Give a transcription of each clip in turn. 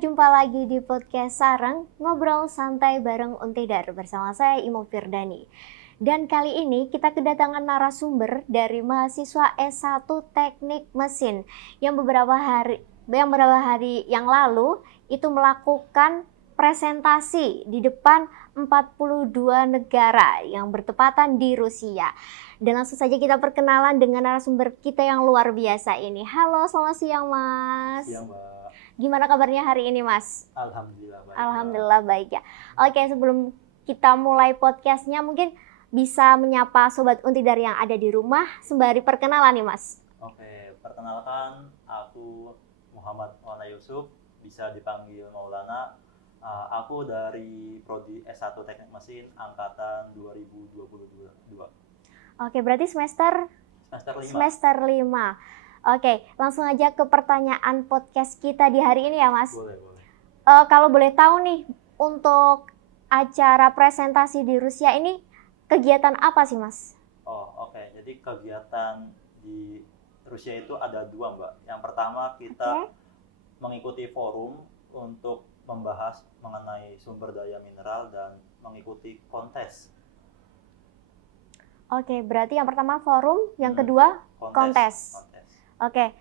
jumpa lagi di podcast Sareng, ngobrol santai bareng Untidar bersama saya Imo Firdani. Dan kali ini kita kedatangan narasumber dari mahasiswa S1 Teknik Mesin yang beberapa hari yang lalu itu melakukan presentasi di depan 42 negara yang bertepatan di Rusia. Dan langsung saja kita perkenalan dengan narasumber kita yang luar biasa ini. Halo, selamat siang Mas. Siang Mbak. Gimana kabarnya hari ini Mas? Alhamdulillah baik. Alhamdulillah baik ya. Oke, sebelum kita mulai podcastnya mungkin bisa menyapa Sobat Untidar yang ada di rumah sembari perkenalan nih Mas. Oke, perkenalkan aku Muhammad Maulana Yusuf, bisa dipanggil Maulana. Aku dari Prodi S1 Teknik Mesin angkatan 2022. Oke, berarti semester 5. Oke, langsung aja ke pertanyaan podcast kita di hari ini ya Mas. Boleh. Kalau boleh tahu nih, untuk acara presentasi di Rusia ini kegiatan apa sih Mas? Oke. Jadi kegiatan di Rusia itu ada dua Mbak. Yang pertama kita mengikuti forum untuk membahas mengenai sumber daya mineral dan mengikuti kontes. Oke, berarti yang pertama forum, yang kedua kontes. Oke,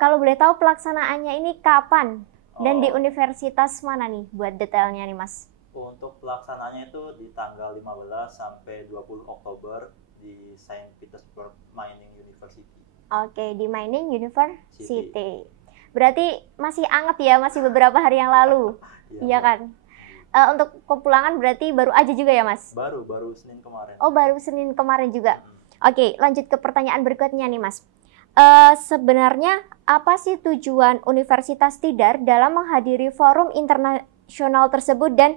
kalau boleh tahu pelaksanaannya ini kapan dan di universitas mana nih buat detailnya nih Mas? Untuk pelaksanaannya itu di tanggal 15 sampai 20 Oktober di Saint Petersburg Mining University. Oke, di Mining University. Berarti masih anget ya, masih beberapa hari yang lalu, iya kan? Untuk kepulangan berarti baru aja juga ya Mas? Baru Senin kemarin. Oh, baru Senin kemarin juga. Oke, lanjut ke pertanyaan berikutnya nih Mas. Sebenarnya apa sih tujuan Universitas Tidar dalam menghadiri forum internasional tersebut dan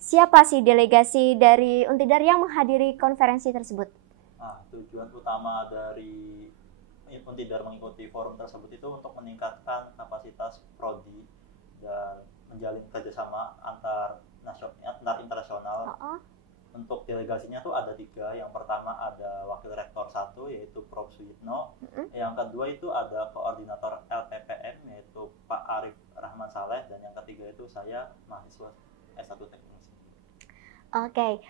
siapa sih delegasi dari Untidar yang menghadiri konferensi tersebut? Tujuan utama dari Untidar mengikuti forum tersebut itu untuk meningkatkan kapasitas prodi dan menjalin kerjasama antar internasional. Untuk delegasinya tuh ada 3. Yang pertama ada Wakil Rektor 1 yaitu Prof. Suyitno. Yang kedua itu ada Koordinator LPPM yaitu Pak Arif Rahman Saleh. Dan yang ketiga itu saya mahasiswa S1 Teknik Mesin. Oke,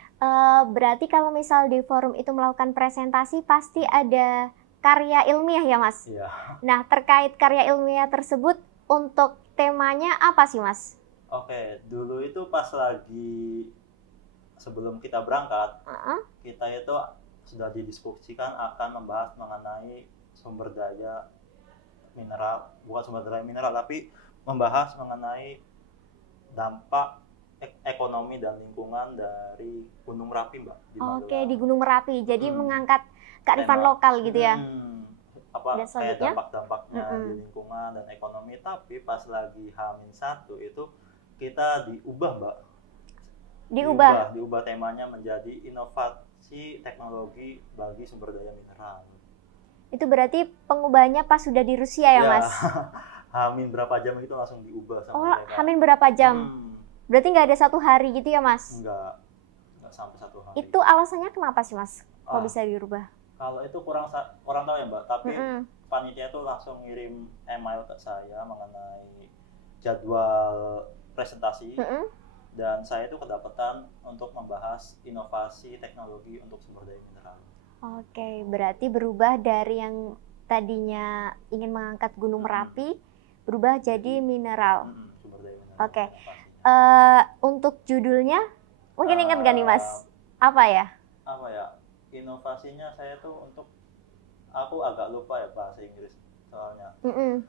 berarti kalau misal di forum itu melakukan presentasi pasti ada karya ilmiah ya Mas? Iya. Nah, terkait karya ilmiah tersebut untuk temanya apa sih Mas? Oke, dulu itu pas lagi sebelum kita berangkat, kita itu sudah didiskusikan akan membahas mengenai sumber daya mineral, bukan sumber daya mineral, tapi membahas mengenai dampak ekonomi dan lingkungan dari Gunung Merapi, Mbak. Oke, di Gunung Merapi, jadi mengangkat kearifan lokal gitu ya? Kayak dampak-dampaknya di lingkungan dan ekonomi, tapi pas lagi H-1 itu kita diubah, Mbak. Diubah temanya menjadi inovasi teknologi bagi sumber daya mineral. Itu berarti pengubahannya pas sudah di Rusia ya Mas? Hamin berapa jam itu langsung diubah sama mereka. Hamin berapa jam? Berarti nggak ada 1 hari gitu ya Mas? Enggak sampai 1 hari. Itu alasannya kenapa sih Mas? Kok bisa dirubah? Kalau itu kurang tahu ya Mbak, tapi panitia itu langsung ngirim email ke saya mengenai jadwal presentasi. Dan saya itu kedapatan untuk membahas inovasi teknologi untuk sumber daya mineral. Oke, berarti berubah dari yang tadinya ingin mengangkat Gunung Merapi, berubah jadi mineral. Sumber daya mineral. Oke, untuk judulnya, mungkin ingat gak nih Mas? Apa ya? Inovasinya saya tuh aku agak lupa ya bahasa Inggris soalnya.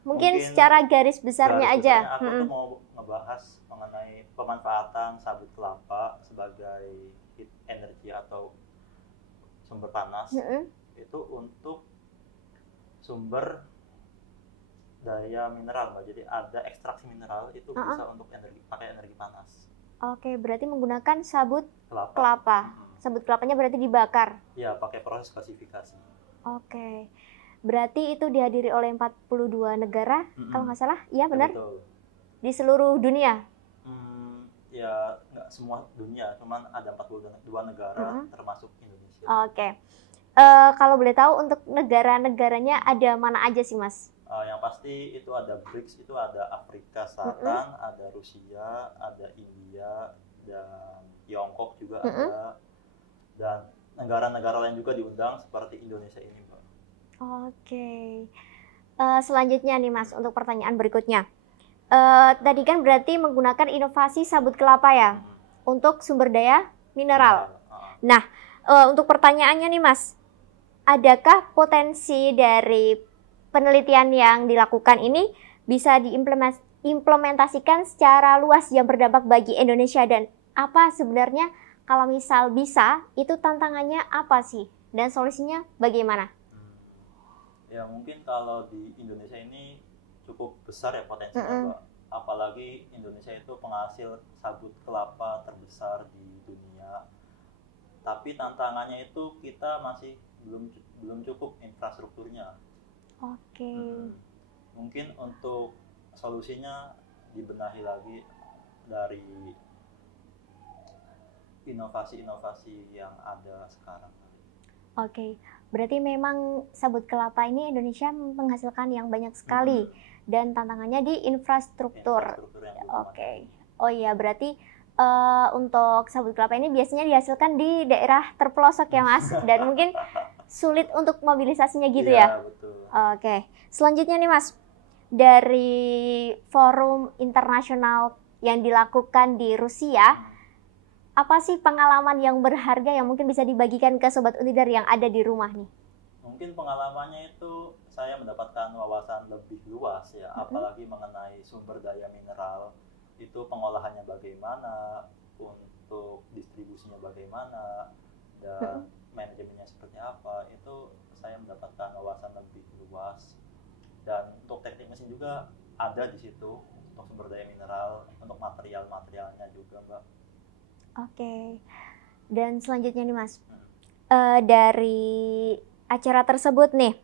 Mungkin secara garis besarnya aja. Aku tuh mau ngebahas mengenai pemanfaatan sabut kelapa sebagai heat energy atau sumber panas. Itu untuk sumber daya mineral, Mbak. Jadi ada ekstraksi mineral itu bisa untuk pakai energi panas. Oke, berarti menggunakan sabut kelapa. Sabut kelapanya berarti dibakar? Iya, pakai proses gasifikasi. Oke. Berarti itu dihadiri oleh 42 negara, kalau nggak salah? Iya, benar? Betul. Di seluruh dunia? Ya, nggak semua dunia, cuman ada 42 negara, termasuk Indonesia. Oke. Kalau boleh tahu untuk negara-negaranya ada mana aja sih, Mas? Yang pasti itu ada BRICS, itu ada Afrika Selatan, ada Rusia, ada India, dan Tiongkok juga ada, dan negara-negara lain juga diundang seperti Indonesia ini, Mbak. Oke. Selanjutnya nih Mas, untuk pertanyaan berikutnya. Tadi kan berarti menggunakan inovasi sabut kelapa ya, untuk sumber daya mineral. Nah, untuk pertanyaannya nih Mas, adakah potensi dari penelitian yang dilakukan ini bisa diimplementasikan secara luas yang berdampak bagi Indonesia, dan apa sebenarnya kalau misal bisa, itu tantangannya apa sih dan solusinya bagaimana? Ya mungkin kalau di Indonesia ini cukup besar ya potensinya, Mbak. Apalagi Indonesia itu penghasil sabut kelapa terbesar di dunia. Tapi tantangannya itu kita masih belum cukup infrastrukturnya. Oke. Mungkin untuk solusinya dibenahi lagi dari inovasi-inovasi yang ada sekarang. Oke, berarti memang sabut kelapa ini Indonesia menghasilkan yang banyak sekali, dan tantangannya di infrastruktur. Oke. Oh iya, berarti untuk sabut kelapa ini biasanya dihasilkan di daerah terpelosok ya Mas, dan mungkin sulit untuk mobilisasinya gitu ya? Betul. Oke, selanjutnya nih Mas, dari forum internasional yang dilakukan di Rusia, apa sih pengalaman yang berharga yang mungkin bisa dibagikan ke Sobat Untidar yang ada di rumah nih? Mungkin pengalamannya itu saya mendapatkan wawasan lebih luas ya, apalagi mengenai sumber daya mineral, itu pengolahannya bagaimana, untuk distribusinya bagaimana, dan manajemennya seperti apa, itu saya mendapatkan wawasan lebih luas. Dan untuk teknik mesin juga ada di situ, untuk sumber daya mineral, untuk materialnya juga, Mbak. Oke. Dan selanjutnya nih Mas, dari acara tersebut nih,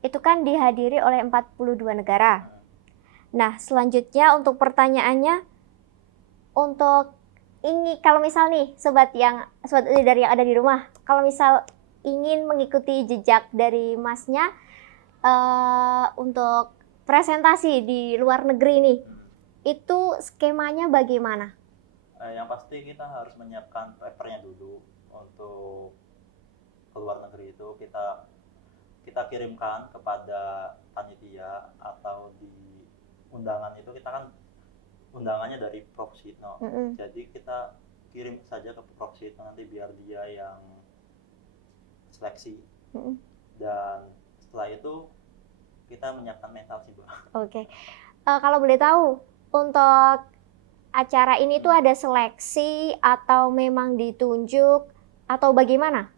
itu kan dihadiri oleh 42 negara. Nah, selanjutnya untuk pertanyaannya, untuk ini kalau misal nih sobat dari yang ada di rumah, kalau misal ingin mengikuti jejak dari Masnya untuk presentasi di luar negeri nih, itu skemanya bagaimana? Yang pasti kita harus menyiapkan papernya dulu. Untuk keluar negeri itu kita kirimkan kepada panitia, atau di undangan itu kita kan undangannya dari Prof. Sitno. Jadi kita kirim saja ke Prof. Sitno, nanti biar dia yang seleksi. Dan setelah itu kita menyiapkan mental sih, Mbak. Oke. Kalau boleh tahu, untuk acara ini tuh ada seleksi atau memang ditunjuk atau bagaimana?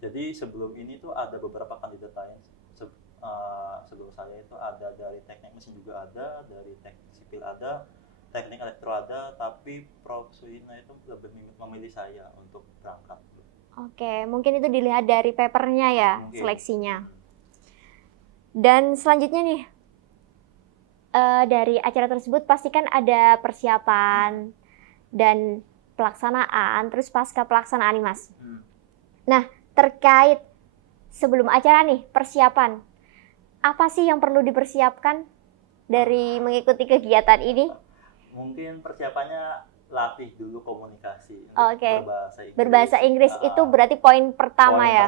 Jadi sebelum ini tuh ada beberapa kandidat lain. Sebelum saya itu ada dari teknik mesin juga ada, dari teknik sipil ada, teknik elektro ada, tapi Prof. Suhina itu lebih memilih saya untuk berangkat. Oke, mungkin itu dilihat dari papernya ya, seleksinya. Dan selanjutnya nih, dari acara tersebut pastikan ada persiapan dan pelaksanaan, terus pasca pelaksanaan nih Mas. Nah, terkait sebelum acara nih, persiapan, apa sih yang perlu dipersiapkan dari mengikuti kegiatan ini? Mungkin persiapannya latih dulu komunikasi. Berbahasa Inggris itu berarti poin pertama ya?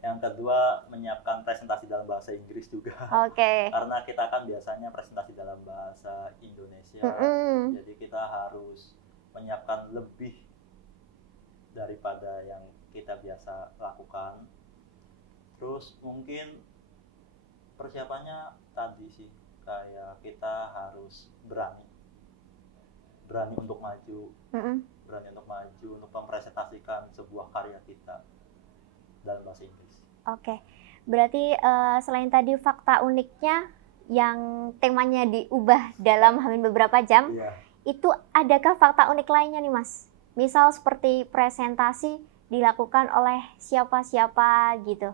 Yang kedua, menyiapkan presentasi dalam bahasa Inggris juga. Karena kita kan biasanya presentasi dalam bahasa Indonesia, jadi kita harus menyiapkan lebih daripada yang kita biasa lakukan. Terus mungkin persiapannya tadi sih, kayak kita harus berani untuk maju, untuk mempresentasikan sebuah karya kita dalam bahasa Inggris. Oke, berarti selain tadi fakta uniknya yang temanya diubah dalam beberapa jam, itu adakah fakta unik lainnya nih Mas? Misal seperti presentasi dilakukan oleh siapa-siapa gitu.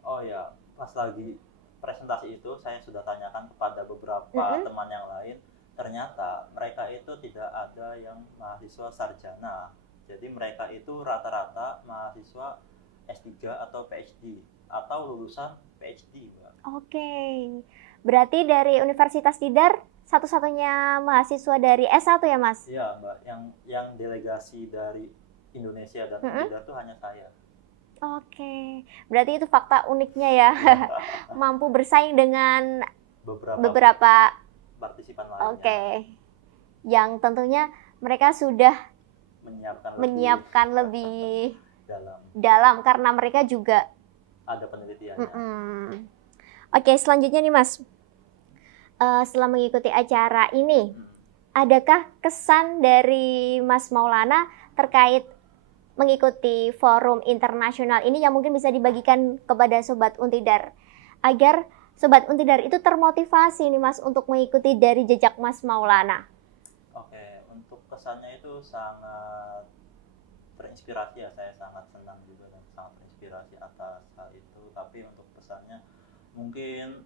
Oh ya, pas lagi presentasi itu saya sudah tanyakan kepada beberapa teman yang lain, ternyata mereka itu tidak ada yang mahasiswa sarjana. Jadi mereka itu rata-rata mahasiswa S3 atau PhD atau lulusan PhD, Mbak. Oke. Berarti dari Universitas Tidar satu-satunya mahasiswa dari S1 ya, Mas? Iya, Mbak. Yang delegasi dari Indonesia dan Tidar tuh hanya saya. Oke. Berarti itu fakta uniknya ya. Mampu bersaing dengan beberapa partisipan lainnya. Oke. Yang tentunya mereka sudah menyiapkan lebih dalam karena mereka juga ada penelitiannya. Oke, selanjutnya nih Mas. Setelah mengikuti acara ini, adakah kesan dari Mas Maulana terkait mengikuti forum internasional ini yang mungkin bisa dibagikan kepada Sobat Untidar agar Sobat Untidar itu termotivasi nih Mas untuk mengikuti dari jejak Mas Maulana? Oke, untuk kesannya itu sangat terinspirasi ya, saya sangat senang juga dan sangat terinspirasi atas hal itu. Tapi untuk pesannya mungkin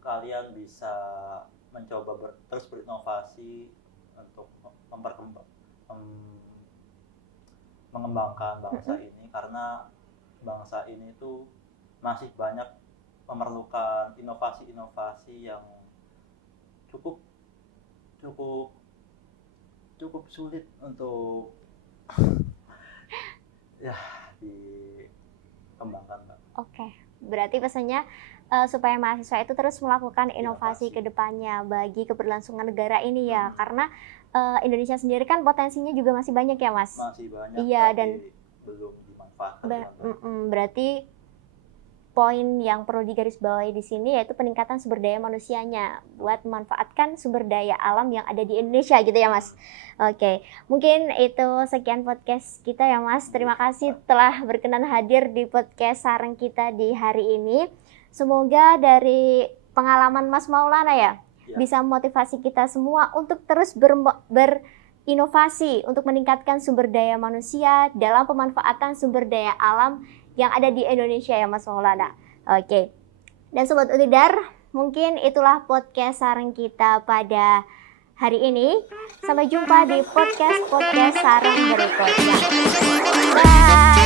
kalian bisa mencoba terus berinovasi untuk mengembangkan bangsa ini, karena bangsa ini tuh masih banyak memerlukan inovasi-inovasi yang cukup sulit untuk ya dikembangkan, Mbak. Oke, berarti pesannya supaya mahasiswa itu terus melakukan inovasi ke depannya bagi keberlangsungan negara ini ya, karena Indonesia sendiri kan potensinya juga masih banyak ya Mas. Masih banyak, iya, tapi dan belum dimanfaatkan. Berarti poin yang perlu digarisbawahi di sini yaitu peningkatan sumber daya manusianya buat memanfaatkan sumber daya alam yang ada di Indonesia gitu ya Mas. Oke, mungkin itu sekian podcast kita ya Mas. Terima kasih telah berkenan hadir di podcast Sareng kita di hari ini. Semoga dari pengalaman Mas Maulana ya bisa memotivasi kita semua untuk terus berinovasi untuk meningkatkan sumber daya manusia dalam pemanfaatan sumber daya alam yang ada di Indonesia ya Mas Maulana. Oke. Dan Sobat Untidar, mungkin itulah podcast Sareng kita pada hari ini. Sampai jumpa di podcast Sareng berikutnya. Bye.